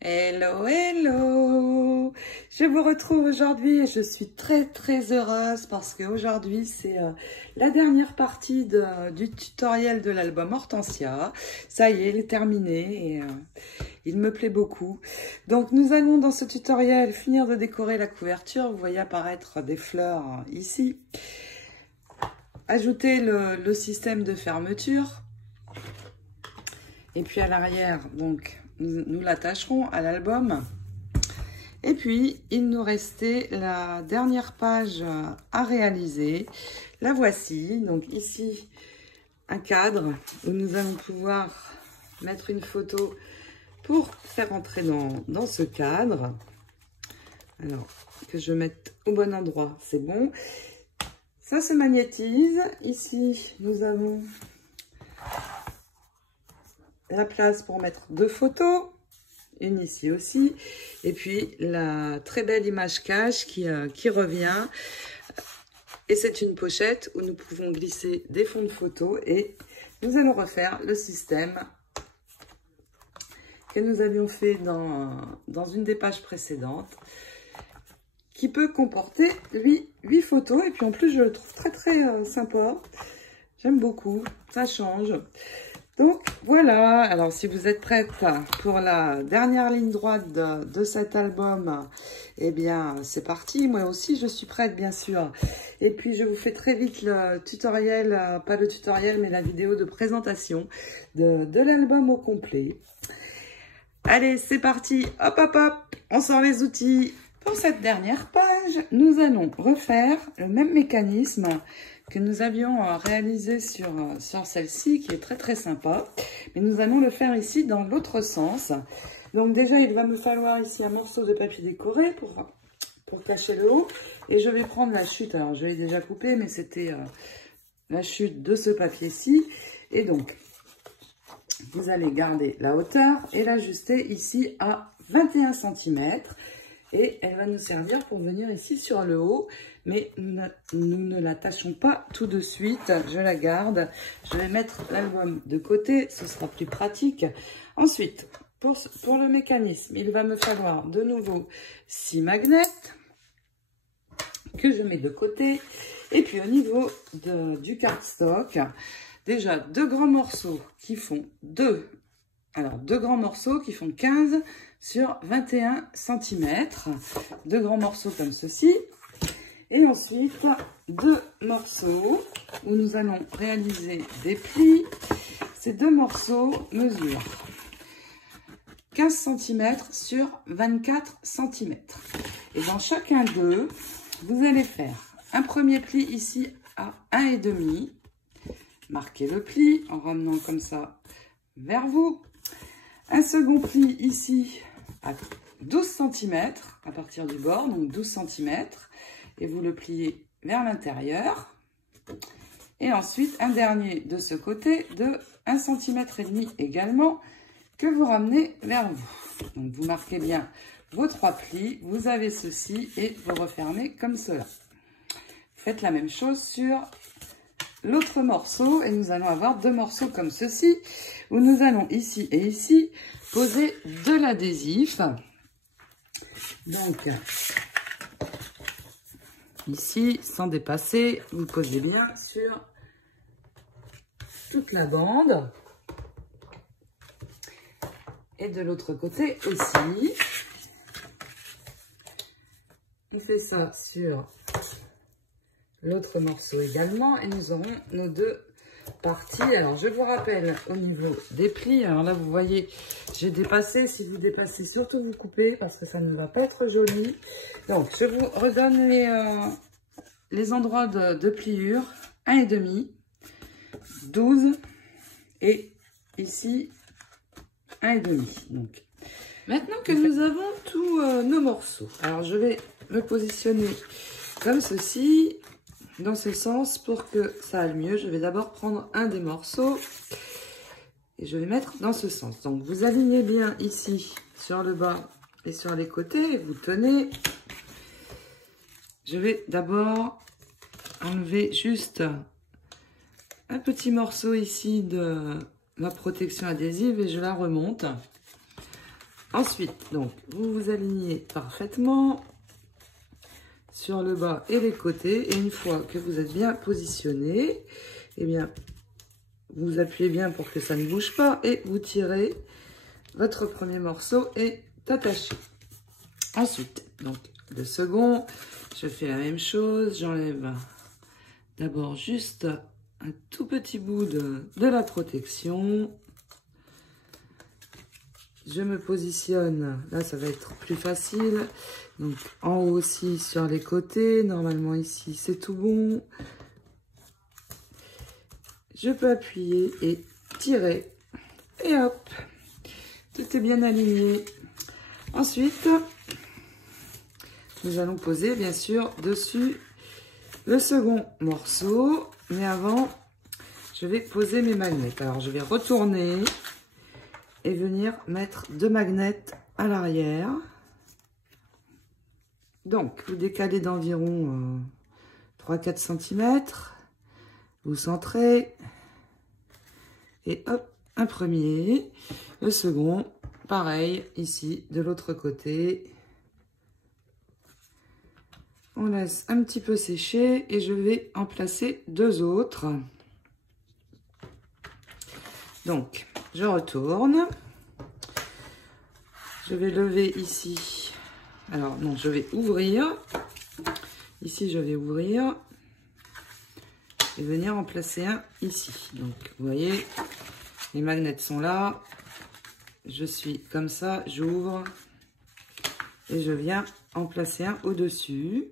Hello, hello! Je vous retrouve aujourd'hui et je suis très heureuse parce qu'aujourd'hui c'est la dernière partie du tutoriel de l'album Hortensia. Ça y est, il est terminé et il me plaît beaucoup. Donc nous allons dans ce tutoriel finir de décorer la couverture. Vous voyez apparaître des fleurs ici. Ajouter le système de fermeture. Et puis à l'arrière, donc nous l'attacherons à l'album. Et puis, il nous restait la dernière page à réaliser. La voici. Donc ici, un cadre où nous allons pouvoir mettre une photo pour faire entrer dans ce cadre. Alors, que je mette au bon endroit, c'est bon. Ça se magnétise. Ici, nous avons la place pour mettre deux photos. Une ici aussi, et puis la très belle image cache qui revient, et c'est une pochette où nous pouvons glisser des fonds de photos, et nous allons refaire le système que nous avions fait dans une des pages précédentes, qui peut comporter 8 photos, et puis en plus je le trouve très sympa, j'aime beaucoup, ça change. Donc voilà, alors si vous êtes prête pour la dernière ligne droite de cet album, eh bien c'est parti. Moi aussi je suis prête bien sûr. Et puis je vous fais très vite le tutoriel, pas le tutoriel mais la vidéo de présentation de l'album au complet. Allez c'est parti, hop hop hop, on sort les outils. Pour cette dernière page, nous allons refaire le même mécanisme que nous avions réalisé sur celle-ci, qui est très sympa. Mais nous allons le faire ici dans l'autre sens. Donc déjà, il va me falloir ici un morceau de papier décoré pour cacher le haut. Et je vais prendre la chute. Alors, je l'ai déjà coupé, mais c'était la chute de ce papier-ci. Et donc, vous allez garder la hauteur et l'ajuster ici à 21 cm. Et elle va nous servir pour venir ici sur le haut. Mais nous ne l'attachons pas tout de suite. Je la garde. Je vais mettre l'album de côté. Ce sera plus pratique. Ensuite, pour le mécanisme, il va me falloir de nouveau 6 magnets que je mets de côté. Et puis au niveau du cardstock, déjà deux grands morceaux qui font deux grands morceaux qui font 15 sur 21 cm. Deux grands morceaux comme ceci. Et ensuite, deux morceaux où nous allons réaliser des plis. Ces deux morceaux mesurent 15 cm sur 24 cm. Et dans chacun d'eux, vous allez faire un premier pli ici à 1,5. Marquez le pli en ramenant comme ça vers vous. Un second pli ici à 12 cm à partir du bord, donc 12 cm. Et vous le pliez vers l'intérieur. Et ensuite, un dernier de ce côté de 1,5 cm également, que vous ramenez vers vous. Donc, vous marquez bien vos 3 plis. Vous avez ceci et vous refermez comme cela. Faites la même chose sur l'autre morceau. Et nous allons avoir deux morceaux comme ceci, où nous allons ici et ici poser de l'adhésif. Donc, ici, sans dépasser, vous posez bien sur toute la bande. Et de l'autre côté aussi. On fait ça sur l'autre morceau également. Et nous aurons nos deux parties. Alors, je vous rappelle au niveau des plis. Alors là, vous voyez, j'ai dépassé. Si vous dépassez, surtout vous coupez parce que ça ne va pas être joli. Donc, je vous redonne les endroits de pliure. 1,5, 12 et ici 1,5. Donc, maintenant que nous avons tous nos morceaux, alors je vais me positionner comme ceci, dans ce sens pour que ça aille mieux. Je vais d'abord prendre un des morceaux et je vais mettre dans ce sens. Donc, vous alignez bien ici sur le bas et sur les côtés et vous tenez. Je vais d'abord enlever juste un petit morceau ici de ma protection adhésive et je la remonte Ensuite, donc, vous vous alignez parfaitement sur le bas et les côtés. Et une fois que vous êtes bien positionné, eh bien, vous appuyez bien pour que ça ne bouge pas et vous tirez. Votre premier morceau est attaché. Ensuite, donc, le second, je fais la même chose. J'enlève d'abord juste un tout petit bout de la protection. Je me positionne, là ça va être plus facile, donc en haut aussi sur les côtés, normalement ici c'est tout bon. Je peux appuyer et tirer, et hop, tout est bien aligné. Ensuite, nous allons poser bien sûr dessus le second morceau, mais avant, je vais poser mes magnets. Alors je vais retourner et venir mettre 2 magnets à l'arrière. Donc, vous décalez d'environ 3-4 cm. Vous centrez. Et hop, un premier. Le second, pareil, ici, de l'autre côté. On laisse un petit peu sécher et je vais en placer 2 autres. Donc, je retourne. Je vais lever ici. Alors, non, je vais ouvrir. Ici, je vais ouvrir. Et venir en placer un ici. Donc, vous voyez, les magnets sont là. Je suis comme ça, j'ouvre. Et je viens en placer un au-dessus.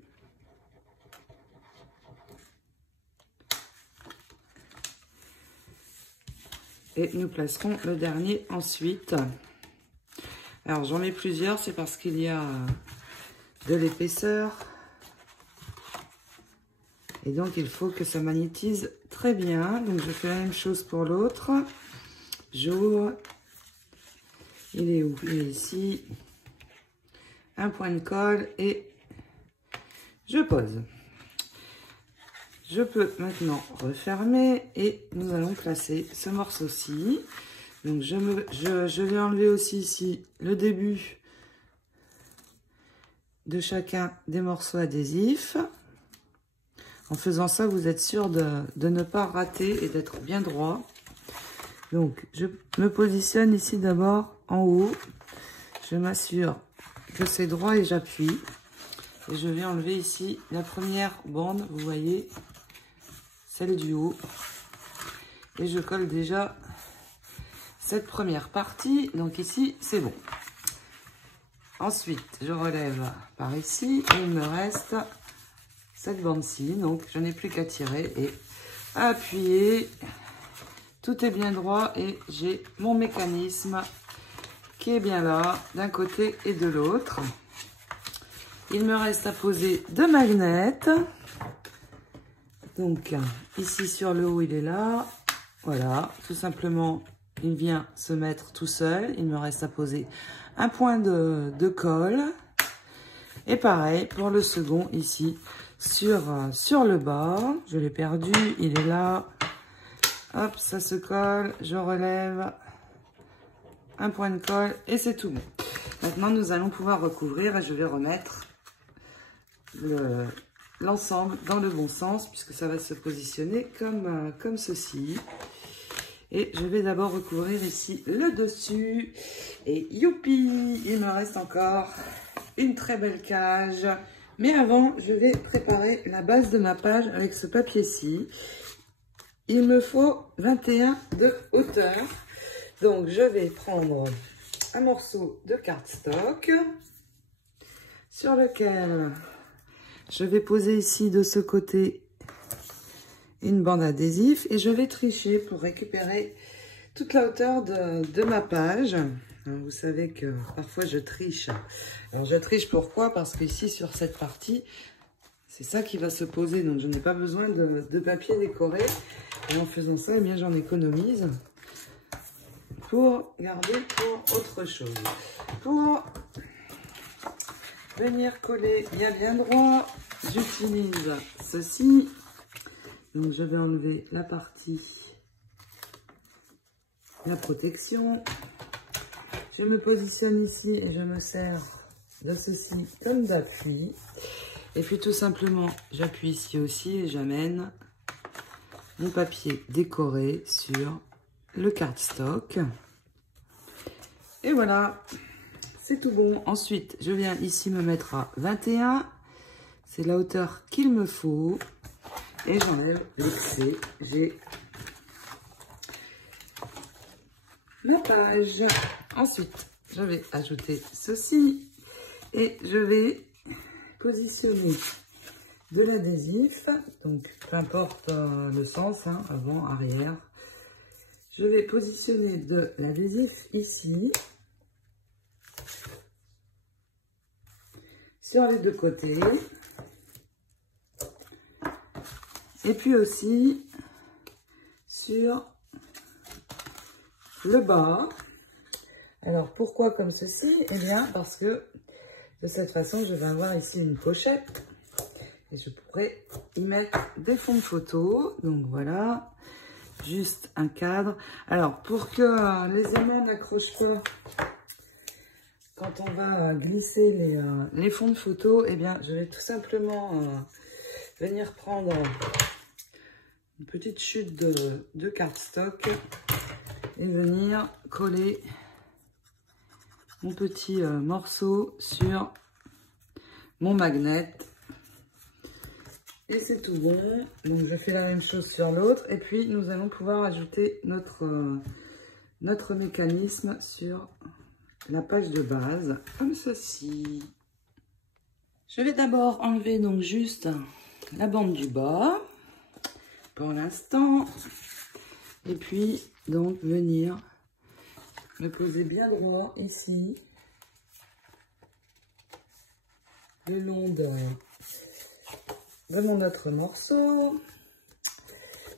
Et nous placerons le dernier ensuite. Alors, j'en mets plusieurs, c'est parce qu'il y a de l'épaisseur. Et donc, il faut que ça magnétise très bien. Donc, je fais la même chose pour l'autre. J'ouvre. Il est où? Il est ici. Un point de colle et je pose. Je peux maintenant refermer et nous allons placer ce morceau-ci. Donc, je vais enlever aussi ici le début de chacun des morceaux adhésifs. En faisant ça, vous êtes sûr de ne pas rater et d'être bien droit. Donc, je me positionne ici d'abord en haut. Je m'assure que c'est droit et j'appuie. Et je vais enlever ici la première bande, vous voyez, celle du haut. Et je colle déjà cette première partie. Donc ici, c'est bon. Ensuite, je relève par ici et il me reste cette bande-ci. Donc, je n'ai plus qu'à tirer et à appuyer. Tout est bien droit et j'ai mon mécanisme qui est bien là, d'un côté et de l'autre. Il me reste à poser 2 magnets. Donc, ici sur le haut, il est là. Voilà, tout simplement, il vient se mettre tout seul. Il me reste à poser un point de colle. Et pareil pour le second, ici, sur le bas. Je l'ai perdu, il est là. Hop, ça se colle, je relève. Un point de colle et c'est tout bon. Maintenant, nous allons pouvoir recouvrir et je vais remettre l'ensemble dans le bon sens puisque ça va se positionner comme ceci. Et je vais d'abord recouvrir ici le dessus. Et youpi, il me reste encore une très belle cage. Mais avant, je vais préparer la base de ma page avec ce papier-ci. Il me faut 21 de hauteur. Donc, je vais prendre un morceau de cardstock sur lequel je vais poser ici de ce côté une bande adhésif et je vais tricher pour récupérer toute la hauteur de ma page. Vous savez que parfois je triche. Alors, je triche pourquoi? Parce qu'ici, sur cette partie, c'est ça qui va se poser. Donc, je n'ai pas besoin de papier décoré. Et en faisant ça, eh bien, j'en économise pour garder pour autre chose. Pour venir coller bien droit, j'utilise ceci. Donc, je vais enlever la partie, la protection. je me positionne ici et je me sers de ceci comme d'appui. Et puis tout simplement, j'appuie ici aussi et j'amène mon papier décoré sur le cardstock. Et voilà, c'est tout bon. Ensuite, je viens ici me mettre à 21. C'est la hauteur qu'il me faut. Et j'enlève l'excès. J'ai ma page. Ensuite, je vais ajouter ceci. Et je vais positionner de l'adhésif. Donc, peu importe le sens, hein, avant, arrière. Je vais positionner de l'adhésif ici. Sur les deux côtés. Et puis aussi sur le bas. Alors pourquoi comme ceci? Eh bien parce que de cette façon je vais avoir ici une pochette et je pourrais y mettre des fonds de photo. Donc voilà, juste un cadre. Alors pour que les aimants n'accrochent pas quand on va glisser les fonds de photo, eh bien je vais tout simplement venir prendre une petite chute de cardstock et venir coller mon petit morceau sur mon magnet. Et c'est tout bon. Donc je fais la même chose sur l'autre. Et puis nous allons pouvoir ajouter notre mécanisme sur la page de base, comme ceci. Je vais d'abord enlever donc juste la bande du bas. Pour l'instant, et puis donc venir me poser bien droit ici, le long de notre morceau.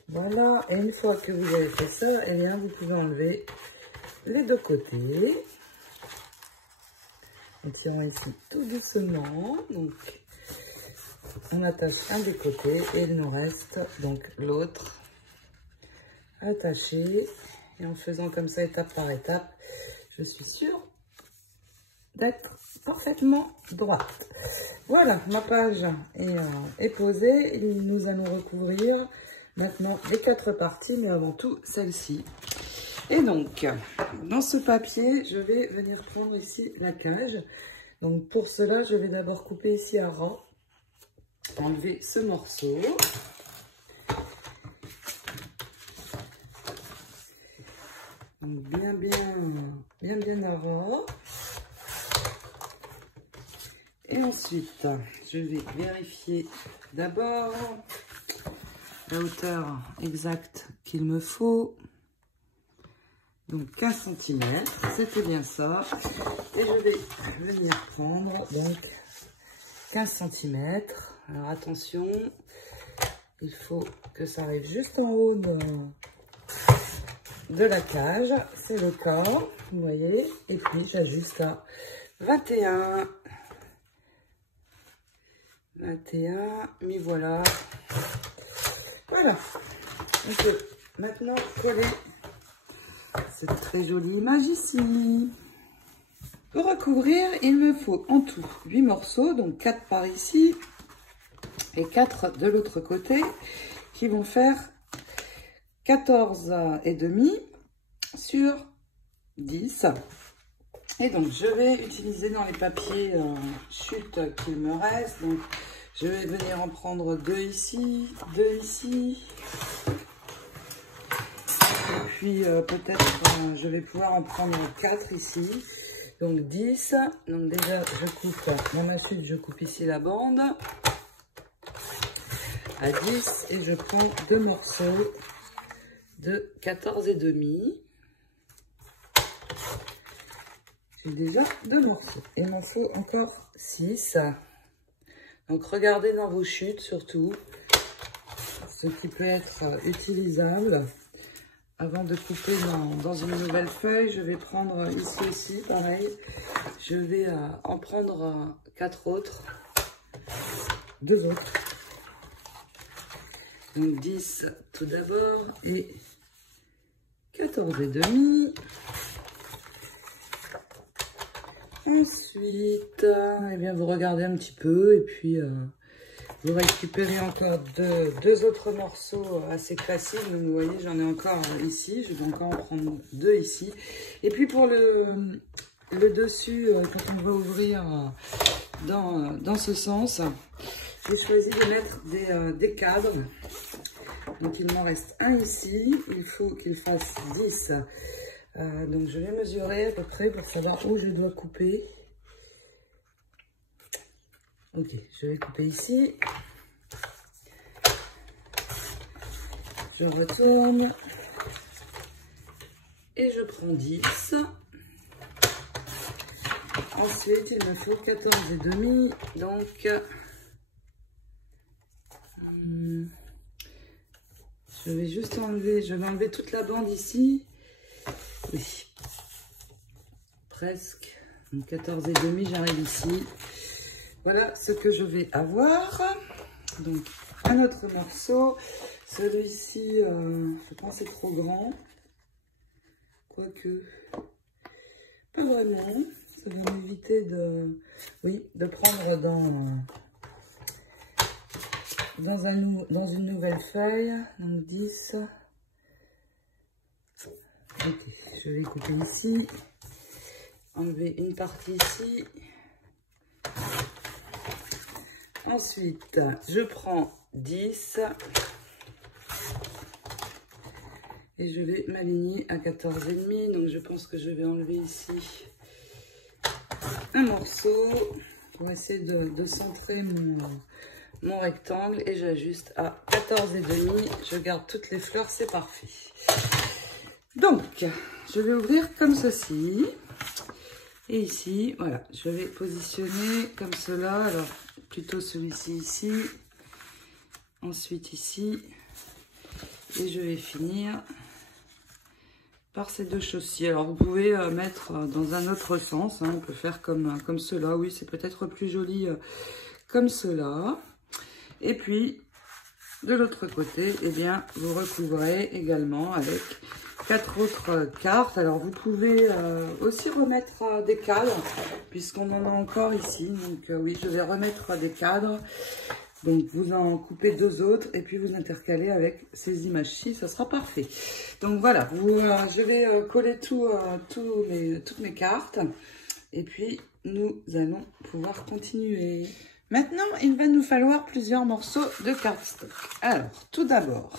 Voilà, et une fois que vous avez fait ça, eh bien, vous pouvez enlever les deux côtés. En tirant ici tout doucement, donc on attache un des côtés et il nous reste donc l'autre attaché. Et en faisant comme ça étape par étape, je suis sûre d'être parfaitement droite. Voilà, ma page est posée. Et nous allons recouvrir maintenant les 4 parties, mais avant tout celle-ci. Et donc, dans ce papier, je vais venir prendre ici la cage. Donc pour cela, je vais d'abord couper ici à ras. Enlever ce morceau. Donc bien à ras. Et ensuite, je vais vérifier d'abord la hauteur exacte qu'il me faut. Donc 15 cm, c'était bien ça. Et je vais venir prendre donc 15 cm. Alors attention, il faut que ça arrive juste en haut de la cage. C'est le cas, vous voyez. Et puis j'ajuste à 21. 21, mais voilà. Voilà. On peut maintenant coller cette très jolie image ici. Pour recouvrir, il me faut en tout 8 morceaux, donc 4 par ici et 4 de l'autre côté, qui vont faire 14,5 sur 10. Et donc, je vais utiliser dans les papiers chute qu'il me reste. Donc, je vais venir en prendre 2 ici, 2 ici. Et puis, peut-être, je vais pouvoir en prendre 4 ici. Donc, 10. Donc, déjà, je coupe, dans ma chute, je coupe ici la bande à 10. Et je prends 2 morceaux de 14,5. J'ai déjà 2 morceaux. Il m'en faut encore 6. Donc, regardez dans vos chutes, surtout, ce qui peut être utilisable. Avant de couper dans une nouvelle feuille, je vais prendre ici aussi, pareil. Je vais en prendre 4 autres. 2 autres. Donc, 10 tout d'abord et 14,5. Ensuite, eh bien, vous regardez un petit peu et puis vous récupérez encore deux autres morceaux assez classiques. Donc, vous voyez, j'en ai encore ici. Je vais encore en prendre 2 ici. Et puis, pour le dessus, quand on va ouvrir dans ce sens, j'ai choisi de mettre des cadres. Donc, il m'en reste un ici. Il faut qu'il fasse 10. Donc, je vais mesurer à peu près pour savoir où je dois couper. Ok, je vais couper ici. Je retourne. Et je prends 10. Ensuite, il me faut 14,5. Donc, je vais juste enlever, je vais enlever toute la bande ici. Oui, presque. Donc 14,5, j'arrive ici. Voilà ce que je vais avoir. Donc, un autre morceau. Celui-ci, je pense c'est trop grand. Quoique, pas vraiment. Ça va m'éviter de prendre dans une nouvelle feuille. Donc 10. Ok, je vais couper ici. Enlever une partie ici. Ensuite, je prends 10. Et je vais m'aligner à 14,5. Donc, je pense que je vais enlever ici un morceau pour essayer de centrer mon rectangle. Et j'ajuste à 14,5. Je garde toutes les fleurs, c'est parfait. Donc, je vais ouvrir comme ceci. Et ici, voilà, je vais positionner comme cela. Alors, plutôt celui-ci ici. Ensuite ici. Et je vais finir par ces 2 choses-ci. Alors, vous pouvez mettre dans un autre sens. Hein, on peut faire comme cela. Oui, c'est peut-être plus joli comme cela. Et puis, de l'autre côté, eh bien, vous recouvrez également avec 4 autres cartes. Alors, vous pouvez aussi remettre des cadres, puisqu'on en a encore ici. Donc, oui, je vais remettre des cadres. Donc, vous en coupez 2 autres et puis vous intercalez avec ces images-ci. Ça sera parfait. Donc, voilà. Je vais coller toutes mes cartes. Et puis, nous allons pouvoir continuer. Maintenant, il va nous falloir plusieurs morceaux de cardstock. Alors, tout d'abord,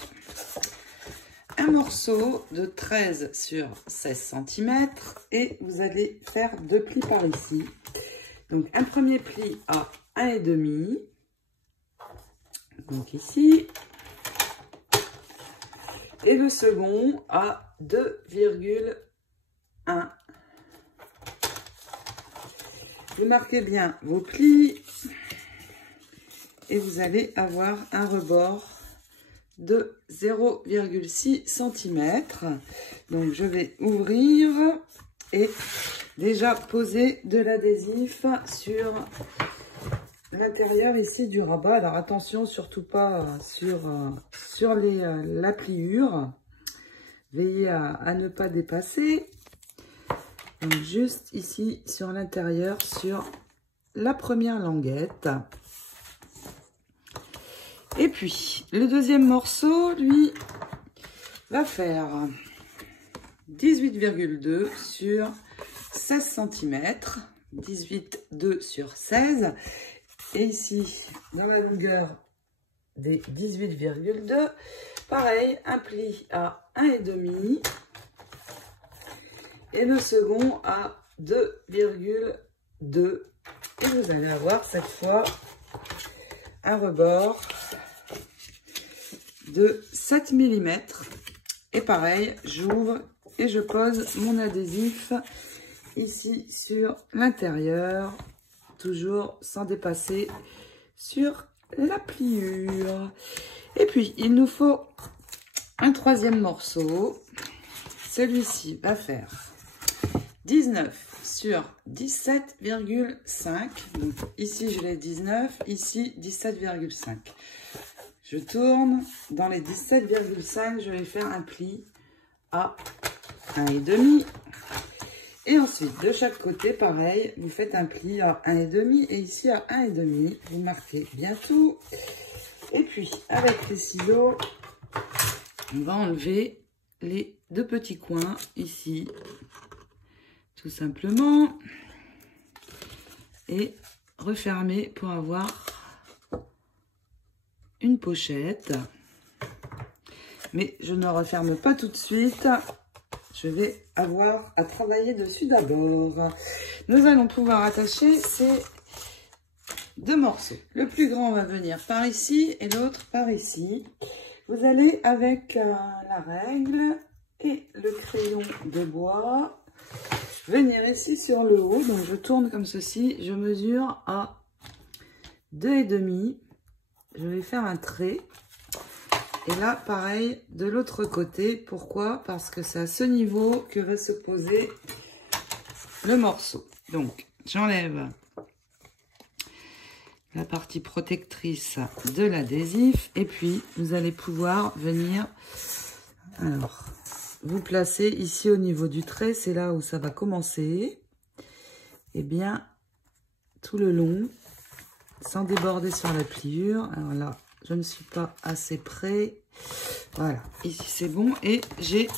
un morceau de 13 sur 16 cm et vous allez faire 2 plis par ici. Donc, un premier pli à 1,5. Donc, ici. Et le second à 2,1. Vous marquez bien vos plis. Et vous allez avoir un rebord de 0,6 cm. Donc, je vais ouvrir et déjà poser de l'adhésif sur l'intérieur ici du rabat. Alors, attention, surtout pas sur la pliure. Veillez à ne pas dépasser. Donc, juste ici sur l'intérieur, sur la première languette. Et puis, le deuxième morceau, lui, va faire 18,2 sur 16 cm. 18,2 sur 16. Et ici, dans la longueur des 18,2, pareil, un pli à 1,5. Et le second à 2,2. Et vous allez avoir cette fois un rebord de 7 mm. Et pareil, j'ouvre et je pose mon adhésif ici sur l'intérieur, toujours sans dépasser sur la pliure. Et puis, il nous faut un troisième morceau. Celui-ci va faire 19 sur 17,5. Donc ici, je l'ai 19, ici 17,5. Je tourne. Dans les 17,5, je vais faire un pli à 1,5. Et ensuite, de chaque côté, pareil, vous faites un pli à 1,5 et ici à 1,5. Vous marquez bien tout. Et puis, avec les ciseaux, on va enlever les deux petits coins ici, tout simplement. Et refermer pour avoir une pochette. Mais je ne referme pas tout de suite. Je vais avoir à travailler dessus d'abord. Nous allons pouvoir attacher ces deux morceaux. Le plus grand va venir par ici et l'autre par ici. Vous allez avec la règle et le crayon de bois venir ici sur le haut. Donc je tourne comme ceci. Je mesure à 2,5. Je vais faire un trait. Et là, pareil, de l'autre côté. Pourquoi? Parce que c'est à ce niveau que va se poser le morceau. Donc, j'enlève la partie protectrice de l'adhésif. Et puis, vous allez pouvoir venir, alors, vous placer ici au niveau du trait. C'est là où ça va commencer. Et bien, tout le long, sans déborder sur la pliure. Alors là, je ne suis pas assez près. Voilà, ici c'est bon. Et j'ai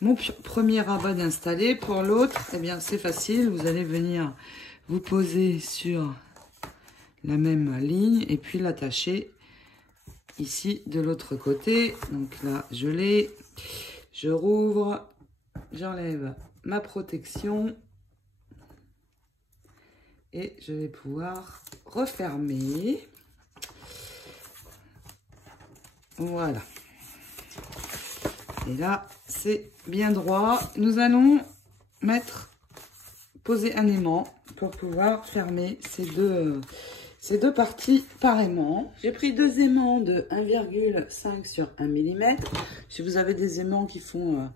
mon premier rabat installé. Pour l'autre, eh bien c'est facile. Vous allez venir vous poser sur la même ligne et puis l'attacher ici de l'autre côté. Donc là, je l'ai. Je rouvre. J'enlève ma protection. Et je vais pouvoir refermer. Voilà. Et là, c'est bien droit. Nous allons poser un aimant pour pouvoir fermer ces deux parties pareillement. J'ai pris deux aimants de 1,5 sur 1 mm. Si vous avez des aimants qui font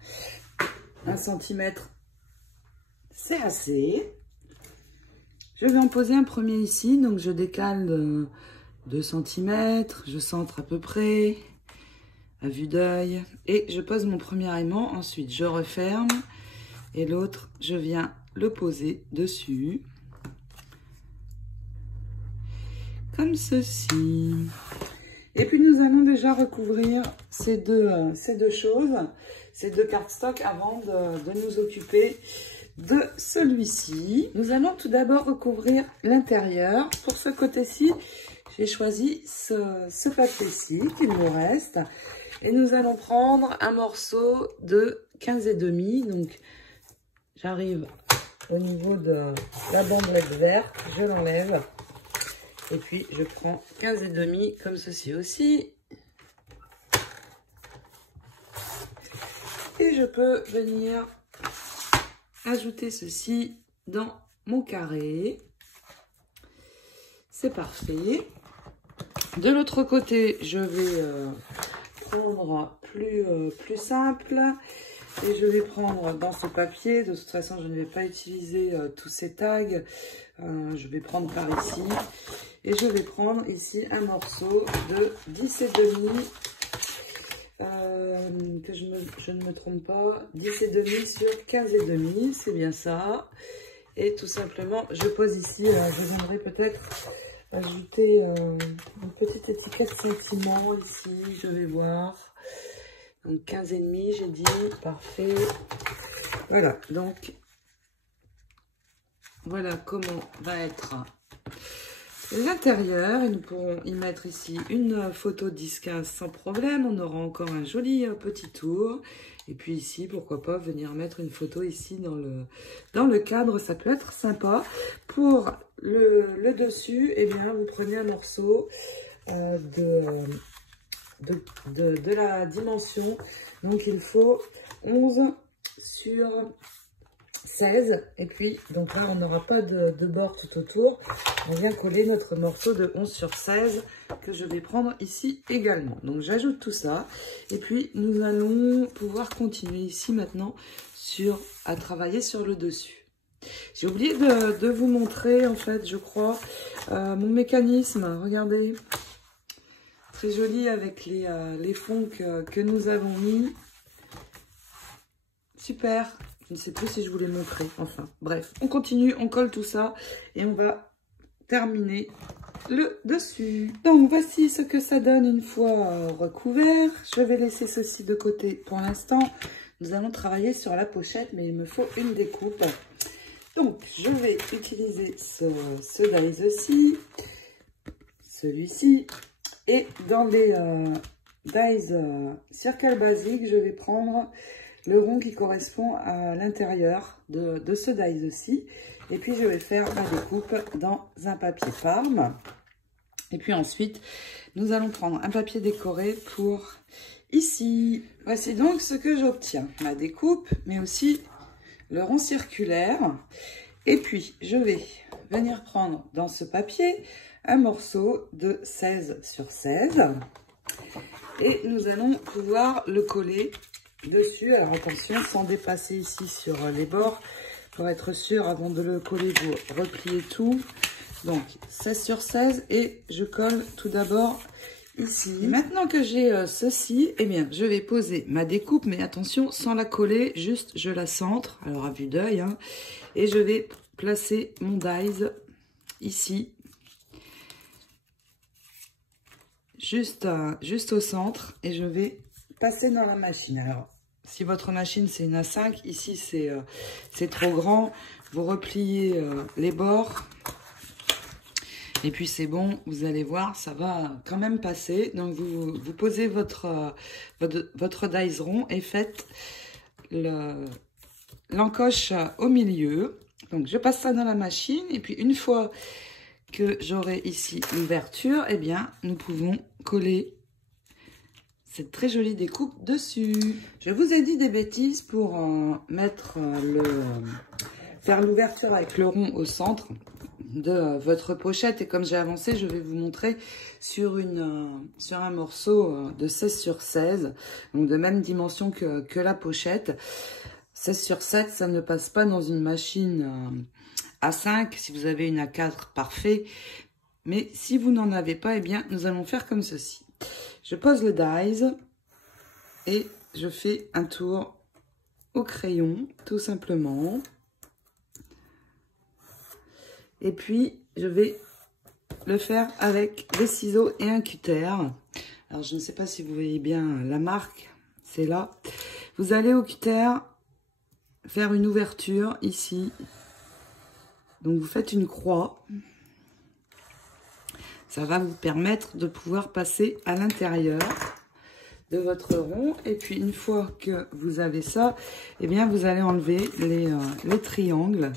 1 cm, c'est assez. Je vais en poser un premier ici. Donc, je décale de 2 cm. Je centre à peu près. À vue d'œil, et je pose mon premier aimant, ensuite je referme, et l'autre, je viens le poser dessus, comme ceci. Et puis nous allons déjà recouvrir ces deux choses, ces deux cardstock, avant de nous occuper de celui-ci. Nous allons tout d'abord recouvrir l'intérieur. Pour ce côté-ci, j'ai choisi ce papier-ci qu'il me reste. Et nous allons prendre un morceau de 15,5. Donc, j'arrive au niveau de la bandelette verte. Je l'enlève. Et puis, je prends 15,5 comme ceci aussi. Et je peux venir ajouter ceci dans mon carré. C'est parfait. De l'autre côté, je vais prendre plus simple. Et je vais prendre dans ce papier. De toute façon, je ne vais pas utiliser tous ces tags. Je vais prendre par ici. Et je vais prendre ici un morceau de 10,5. Que je ne me trompe pas. 10,5 sur 15,5. C'est bien ça. Et tout simplement, je pose ici. Je viendrai peut-être ajouter une petite étiquette sentiment ici. Je vais voir. Donc 15,5, j'ai dit. Parfait. Voilà. Donc, voilà comment va être l'intérieur. Et nous pourrons y mettre ici une photo 10-15 sans problème. On aura encore un joli petit tour. Et puis ici, pourquoi pas venir mettre une photo ici dans le cadre. Ça peut être sympa. Pour le dessus, eh bien, vous prenez un morceau de la dimension. Donc, il faut 11 sur 16. Et puis, donc là, on n'aura pas de bord tout autour. On vient coller notre morceau de 11 sur 16 que je vais prendre ici également. Donc, j'ajoute tout ça. Et puis, nous allons pouvoir continuer ici maintenant à travailler sur le dessus. J'ai oublié de vous montrer, en fait, je crois, mon mécanisme. Regardez. Très joli avec les fonds que nous avons mis. Super. Je ne sais plus si je vous l'ai montré. Enfin, bref, on continue, on colle tout ça et on va terminer le dessus. Donc, voici ce que ça donne une fois recouvert. Je vais laisser ceci de côté pour l'instant. Nous allons travailler sur la pochette, mais il me faut une découpe. Donc, je vais utiliser ce dies-ci, celui-ci. Et dans les dies circle basique, je vais prendre le rond qui correspond à l'intérieur de ce dies-ci. Et puis, je vais faire ma découpe dans un papier Parme. Et puis ensuite, nous allons prendre un papier décoré pour ici. Voici donc ce que j'obtiens. Ma découpe, mais aussi le rond circulaire. Et puis, je vais venir prendre dans ce papier un morceau de 16 sur 16. Et nous allons pouvoir le coller dessus. Alors attention, sans dépasser ici sur les bords. Pour être sûr, avant de le coller, vous repliez tout. Donc 16 sur 16 et je colle tout d'abord ici. Et maintenant que j'ai ceci, eh bien je vais poser ma découpe, mais attention, sans la coller, juste je la centre, alors à vue d'œil, hein, et je vais placer mon dies ici. Juste au centre et je vais passer dans la machine. Alors, si votre machine c'est une A5, ici c'est trop grand, vous repliez les bords et puis c'est bon, vous allez voir, ça va quand même passer. Donc vous posez votre dies rond et faites l'encoche au milieu. Donc je passe ça dans la machine et puis une fois que j'aurai ici l'ouverture, eh bien, nous pouvons coller cette très jolie découpe dessus. Je vous ai dit des bêtises pour faire l'ouverture avec le rond au centre de votre pochette. Et comme j'ai avancé, je vais vous montrer sur un morceau de 16 sur 16, donc de même dimension que la pochette. 16 sur 7, ça ne passe pas dans une machine A5, si vous avez une A4, parfait. Mais si vous n'en avez pas, eh bien, nous allons faire comme ceci. Je pose le dies et je fais un tour au crayon, tout simplement. Et puis, je vais le faire avec des ciseaux et un cutter. Alors, je ne sais pas si vous voyez bien la marque, c'est là. Vous allez au cutter faire une ouverture ici. Donc, vous faites une croix. Ça va vous permettre de pouvoir passer à l'intérieur de votre rond. Et puis, une fois que vous avez ça, eh bien, vous allez enlever les triangles.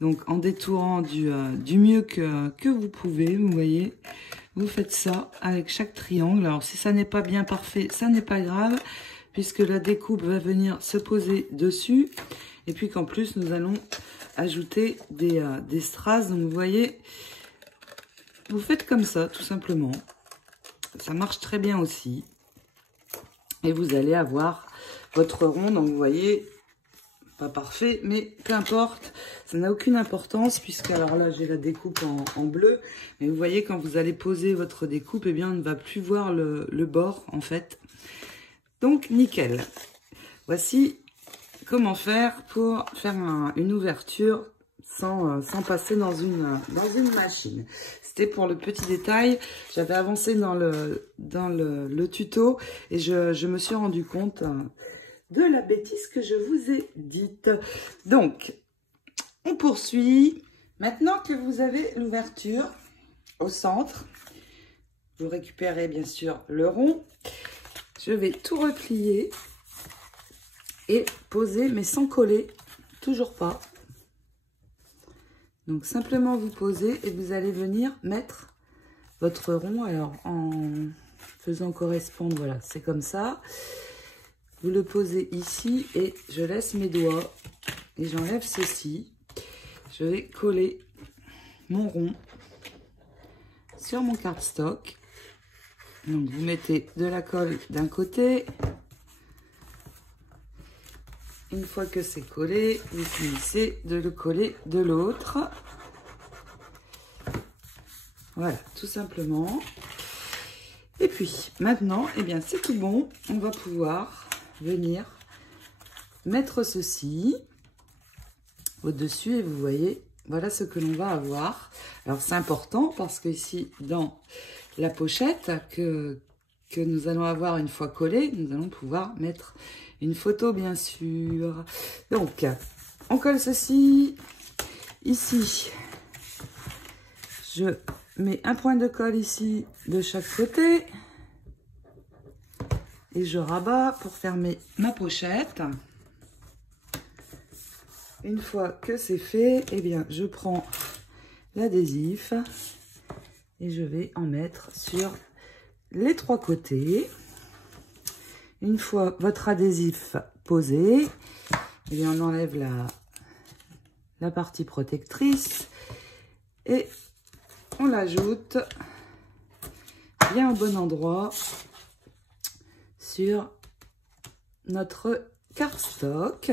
Donc, en détourant du mieux que vous pouvez, vous voyez, vous faites ça avec chaque triangle. Alors, si ça n'est pas bien parfait, ça n'est pas grave, puisque la découpe va venir se poser dessus. Et puis qu'en plus, nous allons ajouter des strass. Donc, vous voyez, vous faites comme ça, tout simplement. Ça marche très bien aussi. Et vous allez avoir votre rond. Donc, vous voyez, pas parfait, mais peu importe. Ça n'a aucune importance, puisque, alors là, j'ai la découpe en bleu. Mais vous voyez, quand vous allez poser votre découpe, eh bien, on ne va plus voir le bord, en fait. Donc, nickel. Voici comment faire pour faire une ouverture sans passer dans une machine. C'était pour le petit détail. J'avais avancé dans le tuto et je me suis rendu compte de la bêtise que je vous ai dite. Donc, on poursuit. Maintenant que vous avez l'ouverture au centre, vous récupérez bien sûr le rond. Je vais tout replier et poser, mais sans coller, toujours pas. Donc, simplement vous posez et vous allez venir mettre votre rond. Alors, en faisant correspondre, voilà, c'est comme ça. Vous le posez ici et je laisse mes doigts et j'enlève ceci. Je vais coller mon rond sur mon cardstock. Donc, vous mettez de la colle d'un côté. Une fois que c'est collé, vous finissez de le coller de l'autre. Voilà, tout simplement. Et puis, maintenant, eh bien, c'est tout bon. On va pouvoir venir mettre ceci au-dessus et vous voyez, voilà ce que l'on va avoir. Alors c'est important parce que ici, dans la pochette que nous allons avoir une fois collée, nous allons pouvoir mettre une photo bien sûr. Donc, on colle ceci. Ici, je mets un point de colle ici de chaque côté. Et je rabats pour fermer ma pochette. Une fois que c'est fait, eh bien, je prends l'adhésif et je vais en mettre sur les 3 côtés. Une fois votre adhésif posé, eh bien, on enlève la partie protectrice et on l'ajoute bien au bon endroit sur notre cardstock.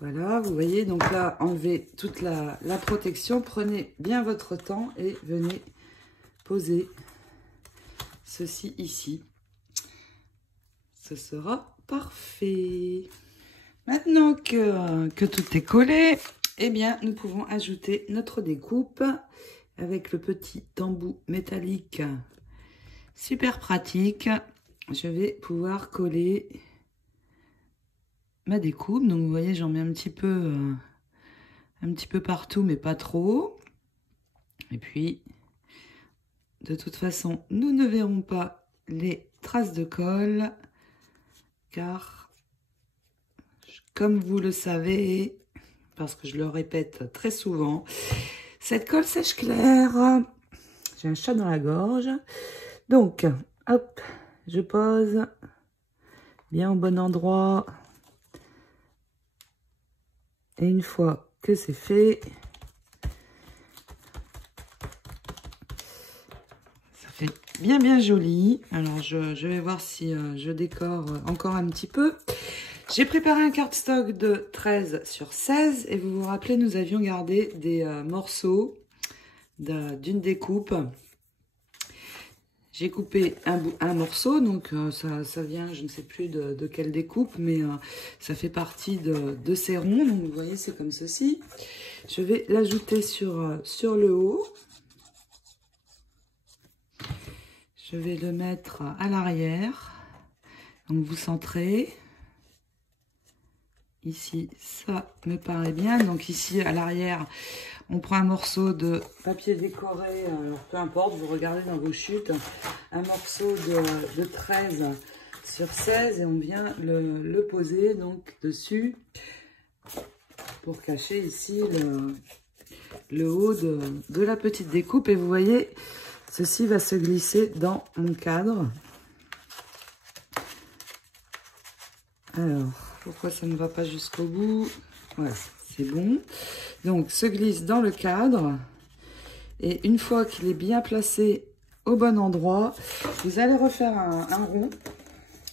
Voilà, vous voyez, donc là, enlevez toute la protection. Prenez bien votre temps et venez poser ceci ici. Ce sera parfait. Maintenant que tout est collé, eh bien, nous pouvons ajouter notre découpe avec le petit embout métallique. Super pratique. Je vais pouvoir coller ma découpe. Donc vous voyez, j'en mets un petit peu partout, mais pas trop. Et puis, de toute façon, nous ne verrons pas les traces de colle, car, comme vous le savez, parce que je le répète très souvent, cette colle sèche clair. J'ai un chat dans la gorge. Donc, hop, je pose bien au bon endroit. Et une fois que c'est fait, ça fait bien joli. Alors, je vais voir si je décore encore un petit peu. J'ai préparé un cardstock de 13 sur 16. Et vous vous rappelez, nous avions gardé des morceaux d'une découpe. J'ai coupé un morceau, donc ça vient, je ne sais plus de quelle découpe, mais ça fait partie de ces ronds. Donc vous voyez, c'est comme ceci. Je vais l'ajouter sur le haut. Je vais le mettre à l'arrière. Donc vous centrez. Ici, ça me paraît bien. Donc ici, à l'arrière, on prend un morceau de papier décoré, alors peu importe, vous regardez dans vos chutes, un morceau de 13 sur 16 et on vient le poser donc dessus pour cacher ici le haut de la petite découpe. Et vous voyez, ceci va se glisser dans mon cadre. Alors, pourquoi ça ne va pas jusqu'au bout? Voilà, c'est bon. Donc, se glisse dans le cadre. Et une fois qu'il est bien placé au bon endroit, vous allez refaire un rond.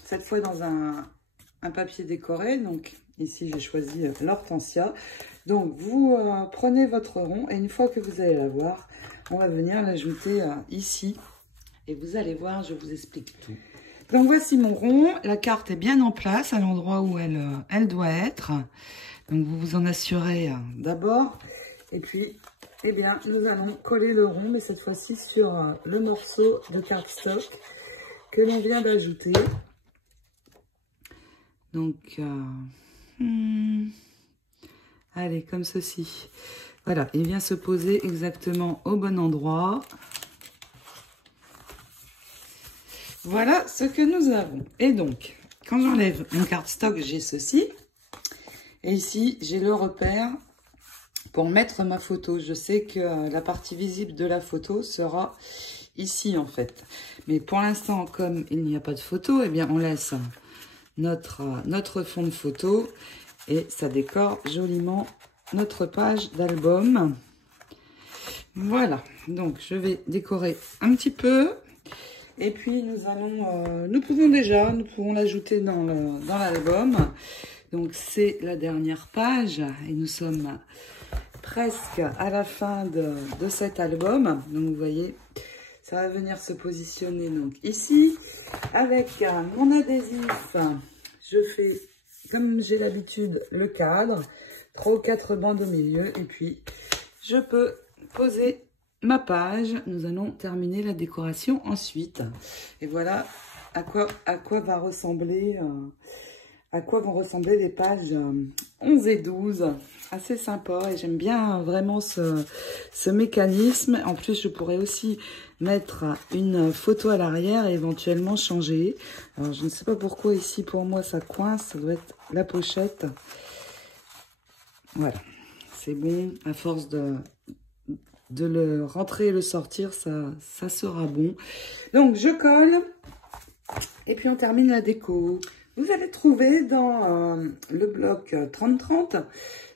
Cette fois dans un papier décoré. Donc, ici, j'ai choisi l'hortensia. Donc, vous prenez votre rond. Et une fois que vous allez l'avoir, on va venir l'ajouter ici. Et vous allez voir, je vous explique tout. Donc, voici mon rond. La carte est bien en place à l'endroit où elle doit être. Donc, vous vous en assurez d'abord. Et puis, eh bien, nous allons coller le rond, mais cette fois-ci sur le morceau de cardstock que l'on vient d'ajouter. Donc, allez, comme ceci. Voilà, il vient se poser exactement au bon endroit. Voilà ce que nous avons. Et donc, quand j'enlève mon cardstock, j'ai ceci. Et ici, j'ai le repère pour mettre ma photo. Je sais que la partie visible de la photo sera ici, en fait. Mais pour l'instant, comme il n'y a pas de photo, eh bien, on laisse notre fond de photo et ça décore joliment notre page d'album. Voilà. Donc, je vais décorer un petit peu. Et puis, nous pouvons l'ajouter dans l'album. Donc, c'est la dernière page. Et nous sommes presque à la fin de cet album. Donc, vous voyez, ça va venir se positionner donc ici. Avec mon adhésif, je fais, comme j'ai l'habitude, le cadre, 3 ou 4 bandes au milieu, et puis je peux poser ma page. Nous allons terminer la décoration ensuite. Et voilà à quoi vont ressembler les pages 11 et 12. Assez sympa, et j'aime bien vraiment ce mécanisme. En plus, je pourrais aussi mettre une photo à l'arrière et éventuellement changer. Alors, je ne sais pas pourquoi ici, pour moi, ça coince. Ça doit être la pochette. Voilà, c'est bon. À force de le rentrer et le sortir, ça sera bon. Donc, je colle. Et puis, on termine la déco. Vous allez trouver dans le bloc 30-30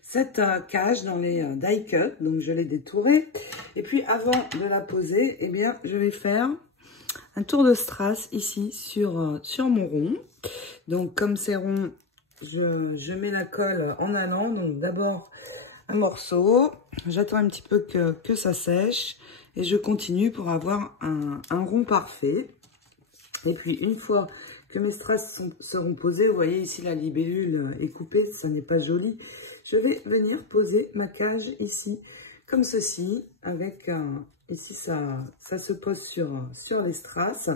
cette cage dans les die cut. Donc, je l'ai détourée. Et puis, avant de la poser, eh bien, je vais faire un tour de strass ici sur mon rond. Donc, comme c'est rond, je mets la colle en allant. Donc, d'abord, un morceau. J'attends un petit peu que ça sèche. Et je continue pour avoir un rond parfait. Et puis, une fois que mes strass seront posés, vous voyez ici la libellule est coupée, ça n'est pas joli. Je vais venir poser ma cage ici, comme ceci, avec ici ça se pose sur les strass.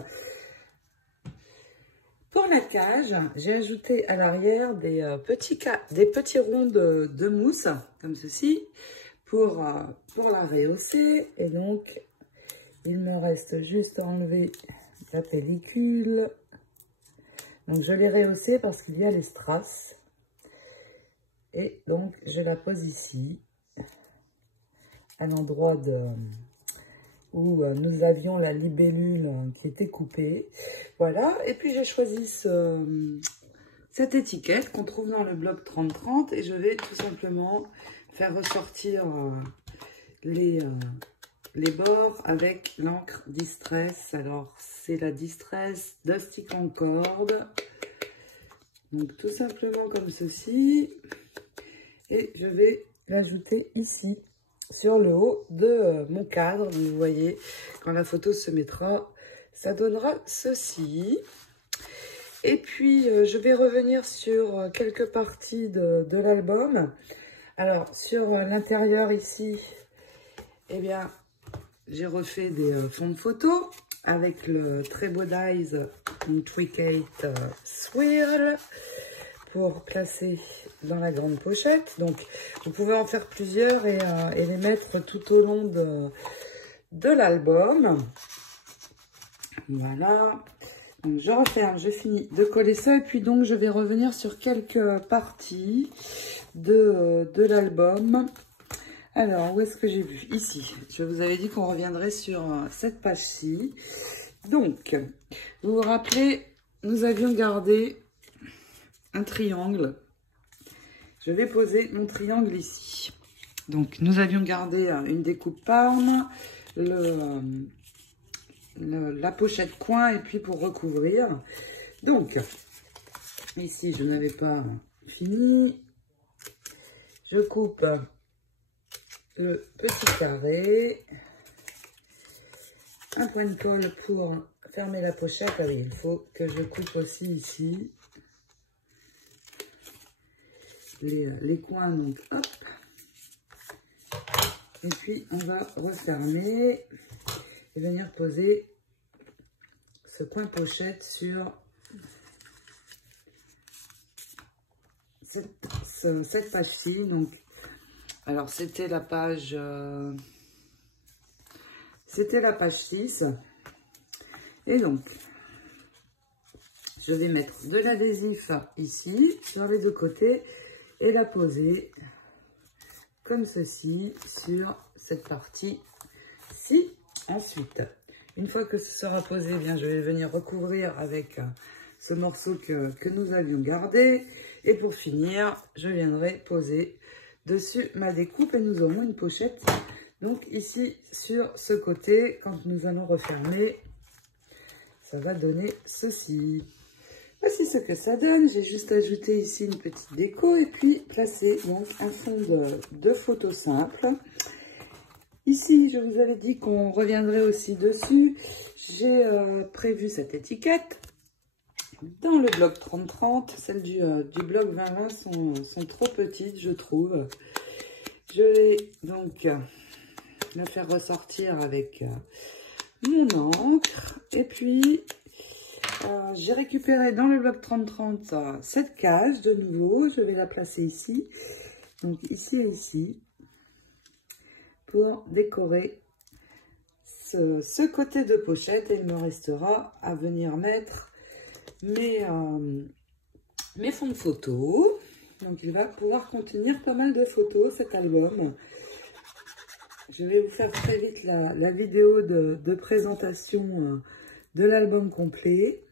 Pour la cage, j'ai ajouté à l'arrière des petits ronds de mousse, comme ceci, pour la rehausser. Et donc, il me reste juste à enlever la pellicule. Donc, je l'ai rehaussée parce qu'il y a les strass. Et donc, je la pose ici, à l'endroit où nous avions la libellule qui était coupée. Voilà. Et puis, j'ai choisi cette étiquette qu'on trouve dans le bloc 30-30. Et je vais tout simplement faire ressortir les bords avec l'encre Distress. Alors, c'est la Distress Dusty Concord. Donc, tout simplement comme ceci. Et je vais l'ajouter ici, sur le haut de mon cadre. Donc, vous voyez, quand la photo se mettra, ça donnera ceci. Et puis, je vais revenir sur quelques parties de l'album. Alors, sur l'intérieur ici, eh bien, j'ai refait des fonds de photo avec le très beau dies Intricate Swirl pour placer dans la grande pochette. Donc, vous pouvez en faire plusieurs et les mettre tout au long de l'album. Voilà. Donc, je referme, je finis de coller ça. Et puis, donc, je vais revenir sur quelques parties de l'album. Alors, où est-ce que j'ai vu? Ici. Je vous avais dit qu'on reviendrait sur cette page-ci. Donc, vous vous rappelez, nous avions gardé un triangle. Je vais poser mon triangle ici. Donc, nous avions gardé une découpe Parme, la pochette coin et puis pour recouvrir. Donc, ici, je n'avais pas fini. Je coupe le petit carré, un point de colle pour fermer la pochette. Ah oui, il faut que je coupe aussi ici les coins, donc hop, et puis on va refermer et venir poser ce coin pochette sur cette page-ci. Donc, alors, c'était la page 6. Et donc, je vais mettre de l'adhésif ici, sur les deux côtés, et la poser comme ceci sur cette partie-ci. Ensuite, une fois que ce sera posé, eh bien, je vais venir recouvrir avec ce morceau que nous avions gardé. Et pour finir, je viendrai poser dessus ma découpe et nous aurons une pochette. Donc ici, sur ce côté, quand nous allons refermer, ça va donner ceci. Voici ce que ça donne. J'ai juste ajouté ici une petite déco et puis placé donc un fond de photo simple. Ici, je vous avais dit qu'on reviendrait aussi dessus. J'ai prévu cette étiquette dans le bloc 30-30. Celles du bloc 20-20 sont trop petites, je trouve. Je vais donc la faire ressortir avec mon encre. Et puis, j'ai récupéré dans le bloc 30-30 cette cage de nouveau. Je vais la placer ici. Donc ici et ici. Pour décorer ce côté de pochette. Et il me restera à venir mettre mes fonds de photos. Donc il va pouvoir contenir pas mal de photos cet album. Je vais vous faire très vite la vidéo de présentation de l'album complet.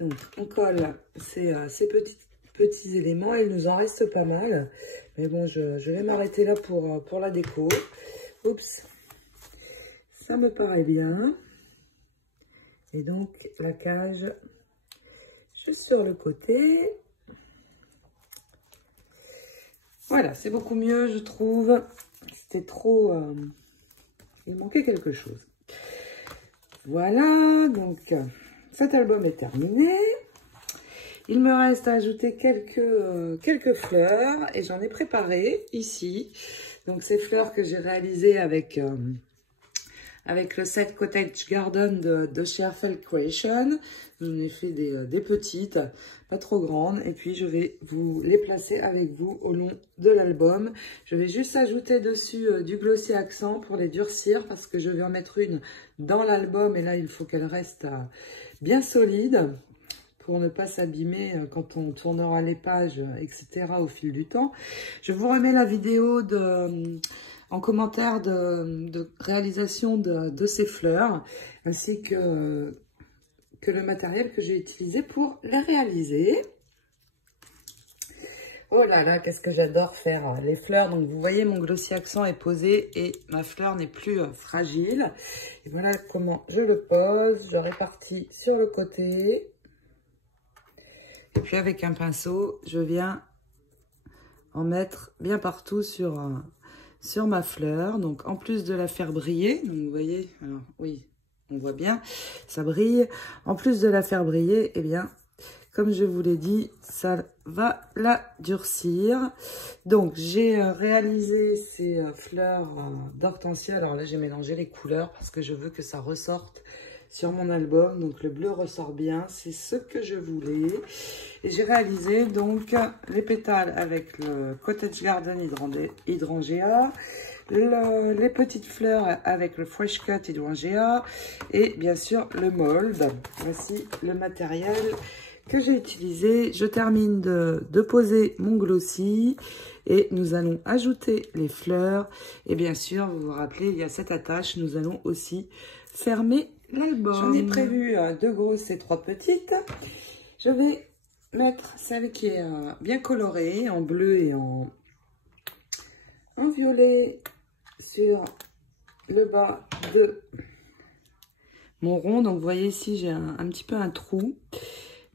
Donc on colle ces petits éléments. Il nous en reste pas mal. Mais bon, je vais m'arrêter là pour la déco. Oups, ça me paraît bien. Et donc la cage juste sur le côté. Voilà, c'est beaucoup mieux, je trouve. C'était trop... il manquait quelque chose. Voilà, donc cet album est terminé. Il me reste à ajouter quelques fleurs. Et j'en ai préparé ici. Donc ces fleurs que j'ai réalisées avec le set Cottage Garden de chez Arfeld Creation. J'en ai fait des petites, pas trop grandes. Et puis, je vais vous les placer avec vous au long de l'album. Je vais juste ajouter dessus du glossy accent pour les durcir parce que je vais en mettre une dans l'album. Et là, il faut qu'elle reste bien solide pour ne pas s'abîmer quand on tournera les pages, etc. au fil du temps. Je vous remets la vidéo en commentaire de réalisation de ces fleurs, ainsi que le matériel que j'ai utilisé pour les réaliser. Oh là là, qu'est-ce que j'adore faire les fleurs. Donc vous voyez, mon glossy accent est posé et ma fleur n'est plus fragile. Et voilà comment je le pose. Je répartis sur le côté. Et puis avec un pinceau, je viens en mettre bien partout sur ma fleur. Donc en plus de la faire briller, donc vous voyez, alors oui, on voit bien, ça brille. En plus de la faire briller, eh bien, comme je vous l'ai dit, ça va la durcir. Donc j'ai réalisé ces fleurs d'hortensia. Alors là, j'ai mélangé les couleurs parce que je veux que ça ressorte sur mon album. Donc le bleu ressort bien, c'est ce que je voulais. Et j'ai réalisé donc les pétales avec le Cottage Garden Hydrangea, les petites fleurs avec le Fresh Cut Hydrangea et bien sûr le mold. Voici le matériel que j'ai utilisé. Je termine de poser mon glossy et nous allons ajouter les fleurs. Et bien sûr, vous vous rappelez, il y a cette attache. Nous allons aussi fermer l'album. J'en ai prévu deux grosses et trois petites. Je vais mettre celle qui est bien colorée en bleu et en violet sur le bas de mon rond. Donc vous voyez ici, j'ai un petit peu un trou.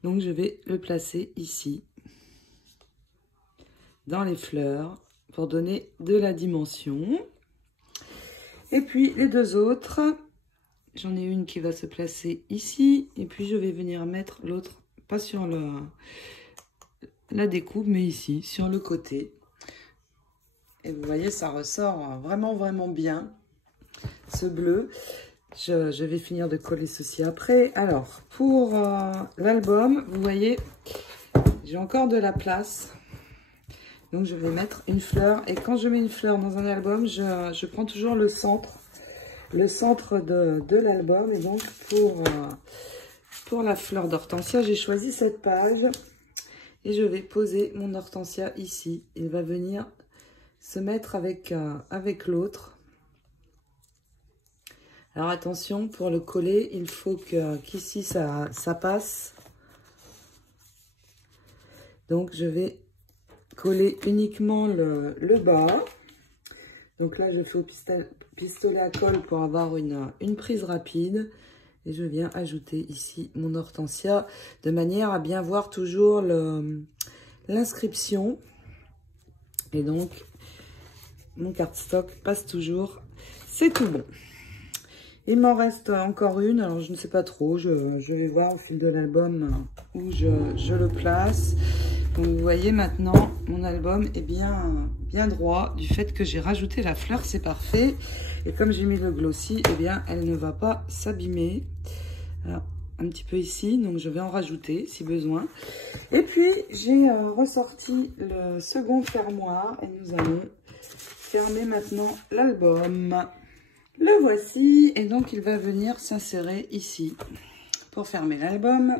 Donc je vais le placer ici dans les fleurs pour donner de la dimension. Et puis les deux autres, j'en ai une qui va se placer ici et puis je vais venir mettre l'autre, pas sur la découpe, mais ici, sur le côté. Et vous voyez, ça ressort vraiment, vraiment bien, ce bleu. Je vais finir de coller ceci après. Alors, pour l'album, vous voyez, j'ai encore de la place. Donc, je vais mettre une fleur. Et quand je mets une fleur dans un album, je prends toujours le centre de l'album. Et donc, pour la fleur d'hortensia, j'ai choisi cette page. Et je vais poser mon hortensia ici. Il va venir se mettre avec l'autre. Alors attention, pour le coller, il faut qu'ici ça passe. Donc je vais coller uniquement le bas. Donc là, je fais au pistolet à colle pour avoir une prise rapide. Et je viens ajouter ici mon hortensia de manière à bien voir toujours l'inscription. Et donc, mon cardstock passe toujours. C'est tout bon. Il m'en reste encore une, alors je ne sais pas trop, je vais voir au fil de l'album où je le place. Donc vous voyez maintenant, mon album est bien droit. Du fait que j'ai rajouté la fleur, c'est parfait. Et comme j'ai mis le glossy, eh bien elle ne va pas s'abîmer. Un petit peu ici, donc je vais en rajouter si besoin. Et puis j'ai ressorti le second fermoir et nous allons fermer maintenant l'album. Le voici et donc il va venir s'insérer ici pour fermer l'album.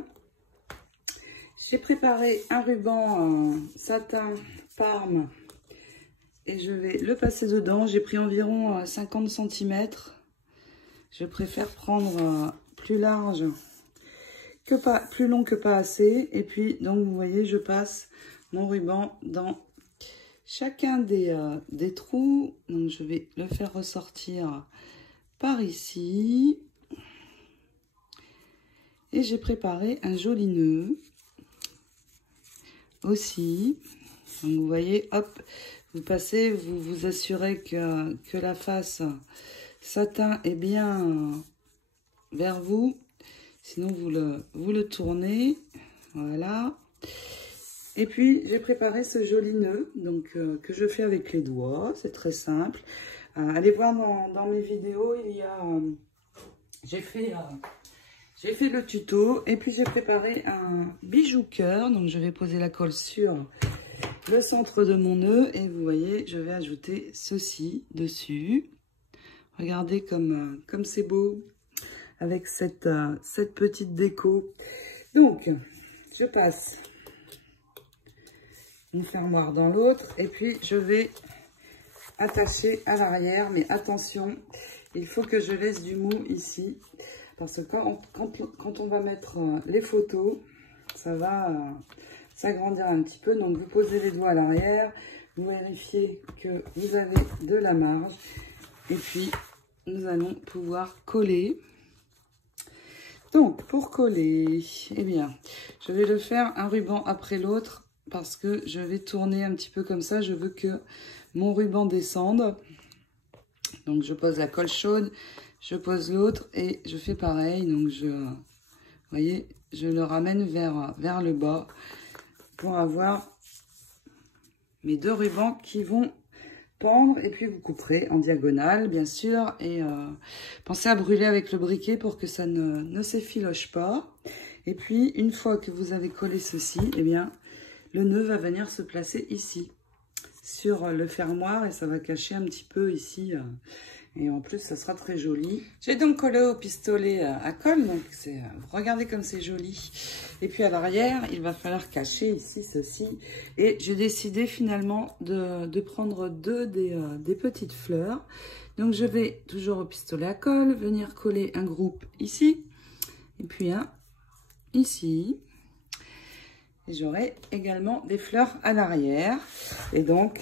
J'ai préparé un ruban satin Parme et je vais le passer dedans. J'ai pris environ 50 cm. Je préfère prendre plus large que pas, plus long que pas assez. Et puis donc vous voyez, je passe mon ruban dans chacun des trous. Donc je vais le faire ressortir par ici. Et j'ai préparé un joli nœud aussi. Donc vous voyez, hop, vous passez, vous vous assurez que la face satin est bien vers vous. Sinon vous le tournez. Voilà. Et puis j'ai préparé ce joli nœud donc que je fais avec les doigts. C'est très simple. Allez voir dans mes vidéos, il y a j'ai fait le tuto et puis j'ai préparé un bijou cœur. Donc je vais poser la colle sur le centre de mon nœud et vous voyez, je vais ajouter ceci dessus. Regardez comme c'est beau avec cette petite déco. Donc je passe mon fermoir dans l'autre et puis je vais attacher à l'arrière. Mais attention, il faut que je laisse du mou ici. Parce que quand on va mettre les photos, ça va s'agrandir un petit peu. Donc, vous posez les doigts à l'arrière. Vous vérifiez que vous avez de la marge. Et puis, nous allons pouvoir coller. Donc, pour coller, eh bien, je vais le faire un ruban après l'autre. Parce que je vais tourner un petit peu comme ça. Je veux que mon ruban descende. Donc, je pose la colle chaude. Je pose l'autre et je fais pareil. Donc, vous voyez, je le ramène vers le bas pour avoir mes deux rubans qui vont pendre. Et puis, vous couperez en diagonale, bien sûr. Et pensez à brûler avec le briquet pour que ça ne s'effiloche pas. Et puis, une fois que vous avez collé ceci, eh bien, le nœud va venir se placer ici, sur le fermoir. Et ça va cacher un petit peu ici... Et en plus, ça sera très joli. J'ai donc collé au pistolet à colle. Donc, regardez comme c'est joli. Et puis, à l'arrière, il va falloir cacher ici ceci. Et j'ai décidé finalement de prendre deux des petites fleurs. Donc, je vais toujours au pistolet à colle venir coller un groupe ici. Et puis, un ici. Et j'aurai également des fleurs à l'arrière. Et donc,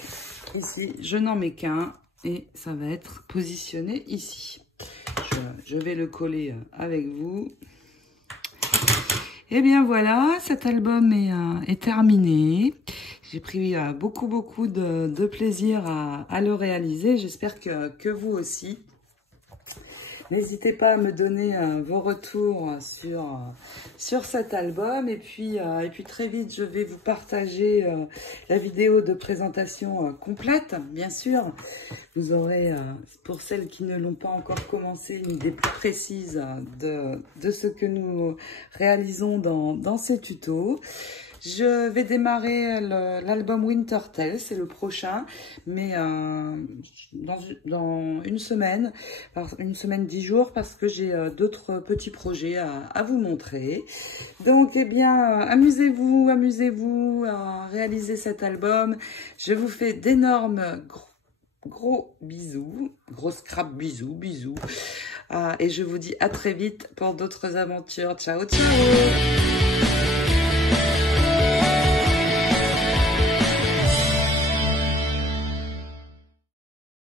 ici, je n'en mets qu'un. Et ça va être positionné ici. Je vais le coller avec vous. Et bien voilà, cet album est terminé. J'ai pris beaucoup de plaisir à le réaliser. J'espère que vous aussi. N'hésitez pas à me donner vos retours sur cet album. Et puis très vite, je vais vous partager la vidéo de présentation complète, bien sûr. Vous aurez, pour celles qui ne l'ont pas encore commencé, une idée plus précise de ce que nous réalisons dans ces tutos. Je vais démarrer l'album Winter Tale, c'est le prochain, mais dans une semaine, 10 jours, parce que j'ai d'autres petits projets à vous montrer. Donc, eh bien, amusez-vous à réaliser cet album. Je vous fais d'énormes gros bisous, gros scrap bisous. Et je vous dis à très vite pour d'autres aventures. Ciao, ciao!